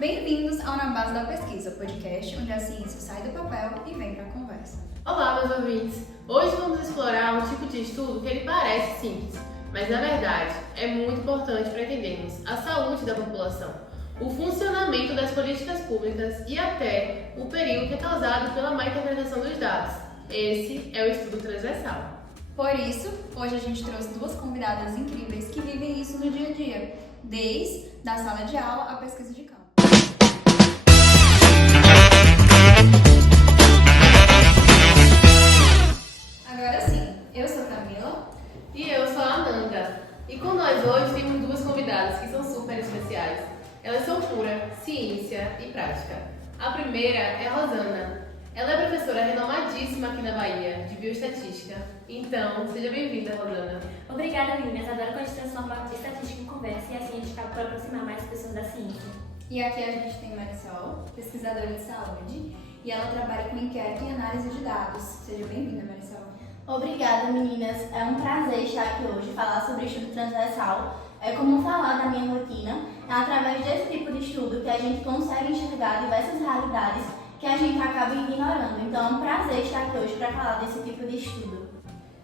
Bem-vindos ao Na Base da Pesquisa, podcast onde a ciência sai do papel e vem para a conversa. Olá, meus ouvintes! Hoje vamos explorar um tipo de estudo que ele parece simples, mas na verdade é muito importante para entendermos a saúde da população, o funcionamento das políticas públicas e até o perigo que é causado pela má interpretação dos dados. Esse é o estudo transversal. Por isso, hoje a gente trouxe duas convidadas incríveis que vivem isso no dia a dia, desde a sala de aula à pesquisa de campo. Agora sim, eu sou Camila. E eu sou a Ananda. E com nós hoje temos duas convidadas que são super especiais. Elas são pura ciência e prática. A primeira é a Rosana. Ela é professora renomadíssima aqui na Bahia, de bioestatística. Então, seja bem-vinda, Rosana. Obrigada, meninas. Adoro quando a gente transforma a estatística em conversa e assim a gente acaba por aproximar mais as pessoas da ciência. E aqui a gente tem Marisol, pesquisadora de saúde, e ela trabalha com inquérito e análise de dados. Seja bem-vinda, Marisol. Obrigada, meninas. É um prazer estar aqui hoje e falar sobre estudo transversal. É como falar da minha rotina. É através desse tipo de estudo que a gente consegue enxergar diversas realidades que a gente acaba ignorando. Então é um prazer estar aqui hoje para falar desse tipo de estudo.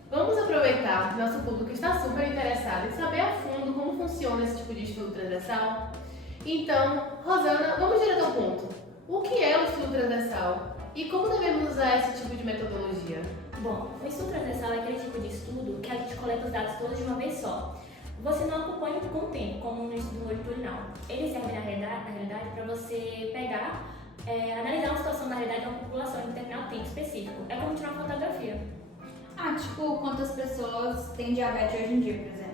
Vamos aproveitar que nosso público está super interessado em saber a fundo como funciona esse tipo de estudo transversal. Então, Rosana, vamos direto ao ponto. O que é o estudo transversal e como devemos usar esse tipo de metodologia? Bom, o estudo transversal é aquele tipo de estudo que a gente coleta os dados todos de uma vez só. Você não acompanha com o tempo, como no estudo longitudinal. Ele serve, na realidade, para você pegar, analisar uma situação, na realidade, de uma população em determinado tempo específico. É como tirar uma fotografia. Tipo, quantas pessoas têm diabetes hoje em dia, por exemplo?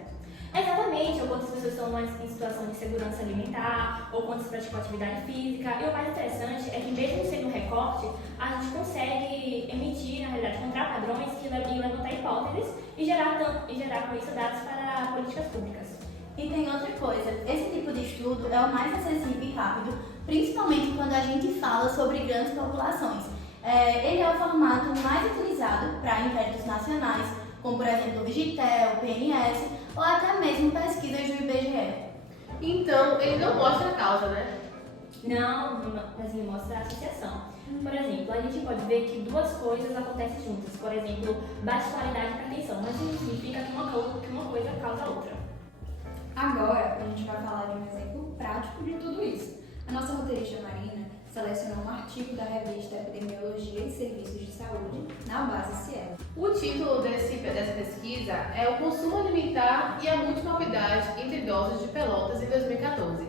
Exatamente, ou quantas pessoas estão em situação de segurança alimentar, ou quantas praticam atividade física. E o mais interessante é que, mesmo sendo um recorte, a gente consegue emitir, na realidade, encontrar padrões que levantar hipóteses e gerar com isso dados para políticas públicas. E tem outra coisa, esse tipo de estudo é o mais acessível e rápido, principalmente quando a gente fala sobre grandes populações. Ele é o formato mais utilizado para inquéritos nacionais, como por exemplo o Vigitel, o PNS ou até mesmo pesquisas do IBGE. Então, ele não mostra a causa, né? Não, mas ele mostra a associação. Por exemplo, a gente pode ver que duas coisas acontecem juntas. Por exemplo, baixa qualidade e hipertensão, mas isso significa que uma coisa causa a outra. Agora, a gente vai falar de um exemplo prático de tudo isso. A nossa roteirista Marina selecionou um artigo da revista Epidemiologia e Serviços de Saúde na base Cielo. O título dessa pesquisa é O Consumo Alimentar e a Multimorbidade entre Idosos de Pelotas em 2014.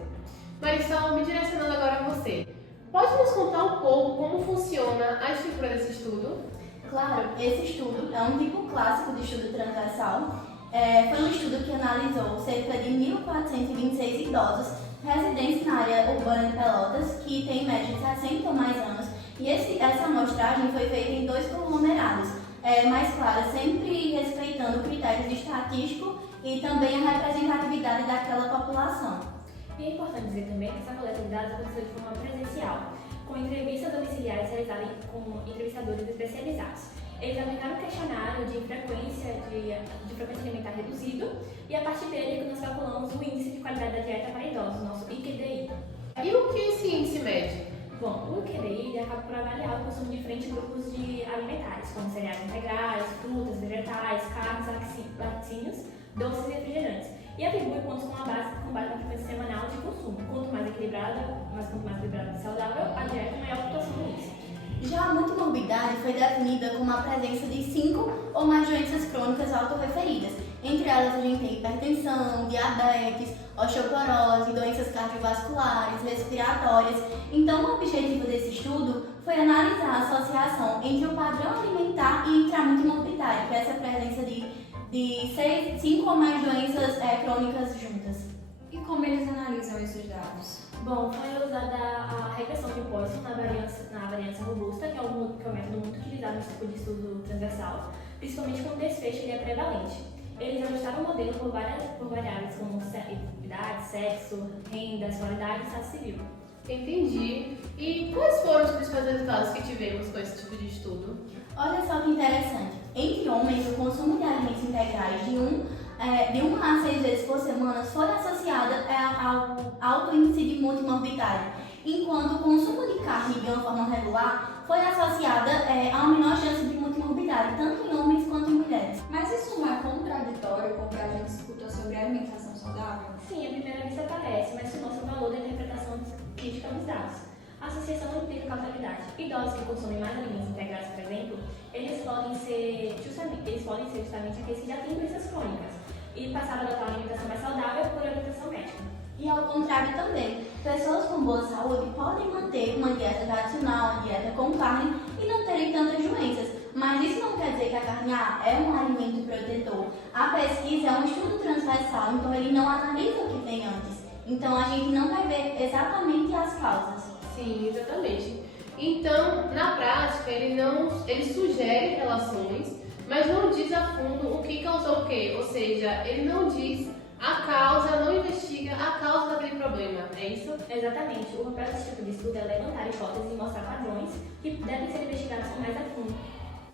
Marisol, me direcionando agora a você. Pode nos contar um pouco como funciona a estrutura desse estudo? Claro, esse estudo é um tipo clássico de estudo transversal. Foi um estudo que analisou cerca de 1.426 idosos residentes na área urbana de Pelotas, que tem em média de 60 ou mais anos, e essa amostragem foi feita em 2 conglomerados, mas claro, sempre respeitando critérios estatísticos e também a representatividade daquela população. E é importante dizer também que essa coleta de dados aconteceu de forma presencial, com entrevistas domiciliares realizadas com entrevistadores especializados. Eles aplicaram um questionário de frequência alimentar reduzido e a partir dele é que nós calculamos o índice de qualidade da dieta para idosos, nosso IQDI. E o que esse índice mede? Bom, o IQDI acaba por avaliar o consumo de diferentes grupos de alimentares, como cereais integrais, frutas, vegetais, carnes, laticínios, doces e refrigerantes, e atribui pontos com base na frequência semanal de consumo. Quanto mais equilibrada e saudável a dieta, maior a pontuação do índice. Já a multimorbidade foi definida como a presença de 5 ou mais doenças crônicas autorreferidas. Entre elas a gente tem hipertensão, diabetes, osteoporose, doenças cardiovasculares, respiratórias. Então o objetivo desse estudo foi analisar a associação entre o padrão alimentar e entre a multimorbidade, que é essa presença de 5 ou mais doenças crônicas juntas. E como eles analisam esses dados? Bom, foi usada a regressão de Poisson na variância robusta, que é um método muito utilizado no tipo de estudo transversal, principalmente quando o desfecho ele é prevalente. Eles ajustaram o modelo por variáveis como idade, sexo, renda, escolaridade e estado civil. Entendi. E quais foram os principais resultados que tivemos com esse tipo de estudo? Olha só que interessante. Entre homens, o consumo de alimentos integrais de 1 a 6 vezes por semana foi associado ao alto índice de multimorbidade. enquanto o consumo de carne de uma forma regular foi associada a uma menor chance de multimorbidade, tanto em homens quanto em mulheres. Mas isso não é contraditório com o que a gente escuta sobre alimentação saudável? Sim, à primeira vista parece, mas isso mostra o valor da interpretação crítica dos dados. A associação não implica causalidade. Idosos que consomem mais alimentos integrais, por exemplo, eles podem ser justamente aqueles que já têm doenças crônicas e passaram a adotar uma alimentação mais saudável por orientação médica. E ao contrário também, pessoas com boa saúde podem manter uma dieta tradicional, uma dieta com carne e não terem tantas doenças. Mas isso não quer dizer que a carne é um alimento protetor. A pesquisa é um estudo transversal, então ele não analisa o que tem antes. Então a gente não vai ver exatamente as causas. Sim, exatamente. Então, na prática, ele sugere relações, mas não diz a fundo o que causou o quê. Ou seja, ele não diz a causa, não investiga a causa daquele problema. É isso? Exatamente. O papel desse tipo de estudo é levantar hipóteses e mostrar padrões que devem ser investigados com mais a fundo.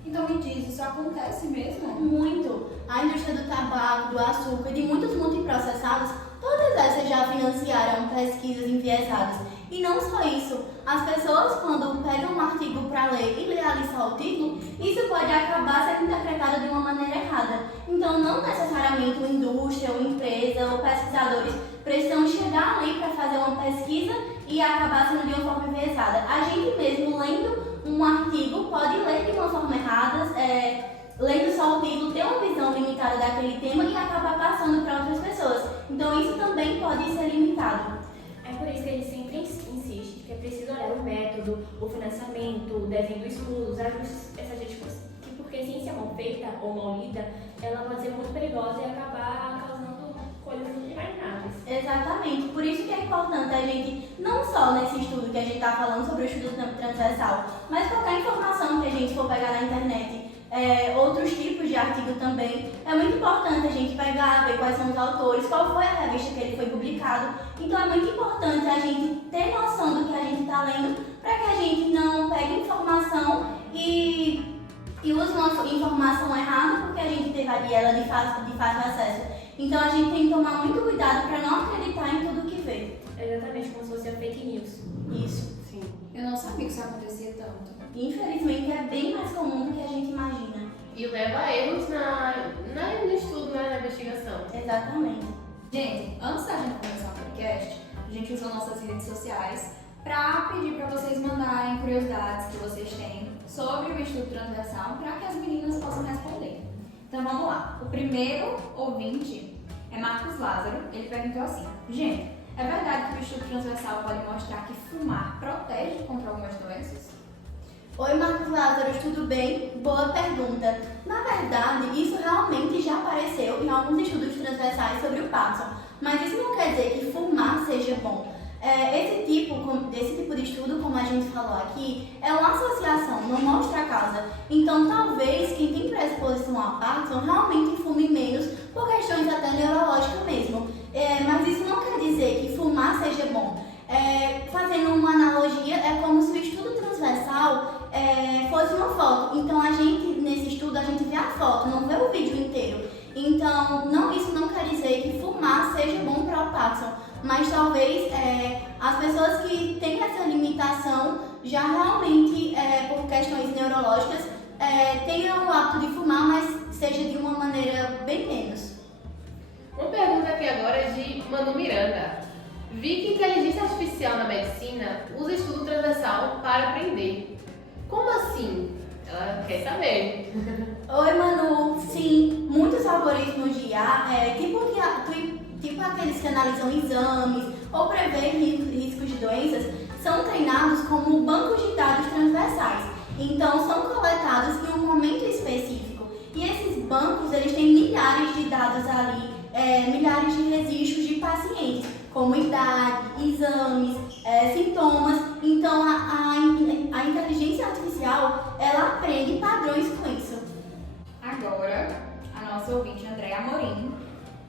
Então me diz, isso acontece mesmo? Muito. A indústria do tabaco, do açúcar e de muitos multiprocessados, todas essas já financiaram pesquisas enviesadas. E não só isso, as pessoas quando pegam um artigo para ler e ler ali só o título, isso pode acabar sendo interpretado de uma maneira errada. Então não necessariamente uma indústria, uma empresa ou pesquisadores precisam chegar ali para fazer uma pesquisa e acabar sendo de uma forma enviesada. A gente mesmo lendo um artigo pode ler de uma forma errada, lendo só o título, ter uma visão limitada daquele tema e acabar passando para outras pessoas. Então isso também pode ser limitado. É por isso que a gente sempre insiste que é preciso olhar o método, o financiamento, o desenho do estudo, os ajustes estratégicos, porque a ciência mal feita ou mal lida, ela pode ser muito perigosa e acabar causando coisas inimagináveis. Exatamente, por isso que é importante a gente, não só nesse estudo que a gente está falando sobre o estudo transversal, mas qualquer informação que a gente for pegar na internet, outros tipos de artigo também, é muito importante a gente pegar, ver quais são os autores, qual foi a revista que ele foi publicado. Então é muito importante a gente ter noção do que a gente está lendo, para que a gente não pegue informação e use uma informação errada, porque a gente teve ali ela de fácil acesso. Então a gente tem que tomar muito cuidado para não acreditar em tudo que vê. Exatamente, como se fosse a fake news. Isso. Sim. Eu não sabia que isso acontecia tanto. Infelizmente é bem mais comum do que a gente imagina. E leva a erros no estudo, na investigação. Exatamente. Gente, antes da gente começar o podcast, a gente usou nossas redes sociais para pedir para vocês mandarem curiosidades que vocês têm sobre o estudo transversal para que as meninas possam responder. Então vamos lá. O primeiro ouvinte é Marcos Lázaro. Ele perguntou assim: gente, é verdade que o estudo transversal pode mostrar que fumar protege contra algumas doenças? Oi Marcos Lázaro, tudo bem? Boa pergunta. Na verdade, isso realmente já apareceu em alguns estudos transversais sobre o Parkinson, mas isso não quer dizer que fumar seja bom. Esse tipo de estudo, como a gente falou aqui, é uma associação, não mostra a causa. Então, talvez quem tem predisposição a Parkinson realmente fume menos, por questões até neurológicas mesmo. Mas isso não quer dizer que fumar seja bom. Fazendo uma analogia, é como se o estudo transversal fosse uma foto. Então, nesse estudo, a gente vê a foto, não vê o vídeo inteiro. Então, isso não quer dizer que fumar seja bom para o Parkinson, mas talvez as pessoas que têm essa limitação já realmente, por questões neurológicas, tenham o hábito de fumar, mas seja de uma maneira bem menos. Uma pergunta aqui agora é de Manu Miranda. Vi que inteligência artificial na medicina usa estudo transversal para aprender. Como assim? Ela quer saber. Oi, Manu. Sim, muitos algoritmos de IA, tipo aqueles que analisam exames ou preveem riscos de doenças, são treinados como bancos de dados transversais. Então, são coletados em um momento específico. E esses bancos, eles têm milhares de dados ali, milhares de registros de pacientes, como idade, exames, sintomas. Então, a inteligência artificial, ela aprende padrões com isso. Agora, a nossa ouvinte Andréa Amorim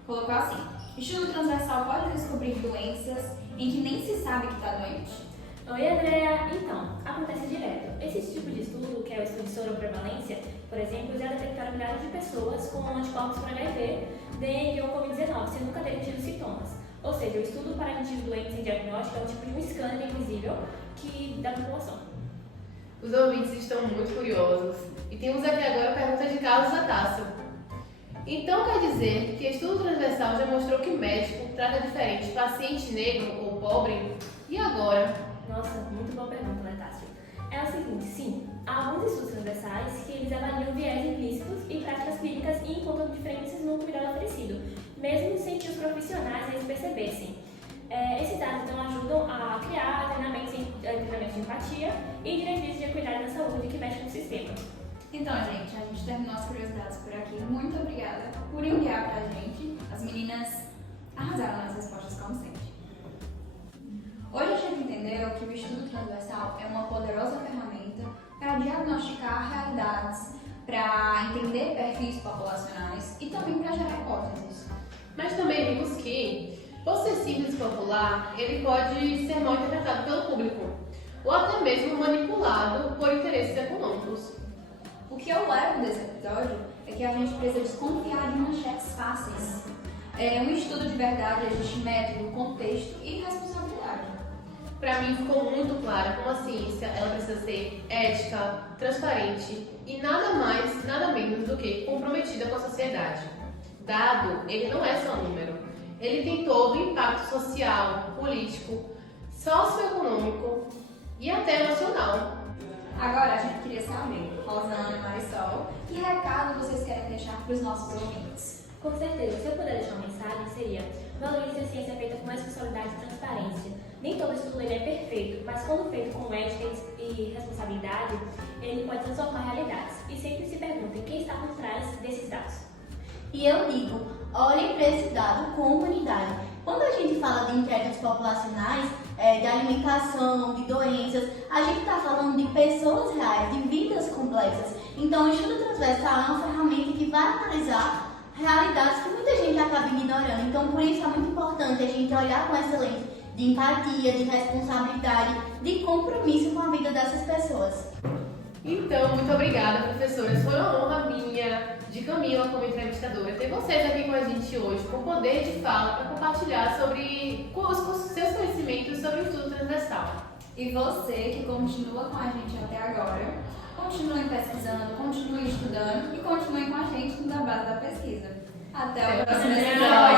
colocou assim: estudo transversal pode descobrir doenças em que nem se sabe que está doente? Oi, Andréa. Então, acontece direto. Esse tipo de estudo, que é o estudo de soroprevalência, por exemplo, já detectaram milhares de pessoas com anticorpos para HIV, dengue ou Covid-19, sem nunca terem tido sintomas. Ou seja, o estudo para admitir doentes sem diagnóstico é um tipo de um scanner invisível da população. Os ouvintes estão muito curiosos e temos aqui agora a pergunta de Carlos Atácio. Então quer dizer que estudo transversal já mostrou que médico trata diferente paciente negro ou pobre? E agora? Nossa, muito boa pergunta, né, Tássio? É o seguinte, sim, há alguns estudos transversais que eles avaliam viés implícitos e práticas clínicas e encontram diferenças no cuidado oferecido, mesmo sem que os profissionais eles percebessem. Esses dados então ajudam a criar treinamentos de empatia e diretrizes de cuidado da saúde que mexem no sistema. Então, gente, a gente terminou as curiosidades por aqui. Muito obrigada por enviar pra gente. As meninas arrasaram nas respostas, como sempre. Hoje a gente entendeu que o estudo transversal é uma poderosa ferramenta para diagnosticar realidades, para entender perfis populacionais e também para gerar hipóteses. Mas também vimos que, por ser simples e popular, ele pode ser mal interpretado pelo público, ou até mesmo manipulado por interesses econômicos. O que eu levo desse episódio é que a gente precisa desconfiar de manchetes fáceis. Um estudo de verdade existe método, contexto e responsabilidade. Para mim ficou muito claro como a ciência ela precisa ser ética, transparente e nada mais, nada menos do que comprometida com a sociedade. Dado, ele não é só número. Ele tem todo o impacto social, político, socioeconômico e até emocional. Agora a gente queria saber, Rosana e Marisol, que recado vocês querem deixar para os nossos ouvintes? Com certeza, se eu puder deixar uma mensagem, seria: valorize a ciência feita com responsabilidade e transparência. Nem todo estudo ele é perfeito, mas quando feito com ética e responsabilidade, ele pode transformar realidades. E sempre se perguntem quem está por trás desses dados. E eu digo, olhem para esse dado com humanidade. Quando a gente fala de inquéritos populacionais, de alimentação, de doenças, a gente está falando de pessoas reais, de vidas complexas. Então, o estudo transversal é uma ferramenta que vai analisar realidades que muita gente acaba ignorando. Então, por isso é muito importante a gente olhar com essa lente de empatia, de responsabilidade, de compromisso com a vida dessas pessoas. Então, muito obrigada, professoras. Foi uma honra minha, de Camila como entrevistadora, ter vocês aqui com a gente hoje, com poder de fala, para compartilhar sobre os seus conhecimentos sobre o estudo transversal. E você que continua com a gente até agora, continue pesquisando, continue estudando e continue com a gente na base da pesquisa. Até o próximo episódio!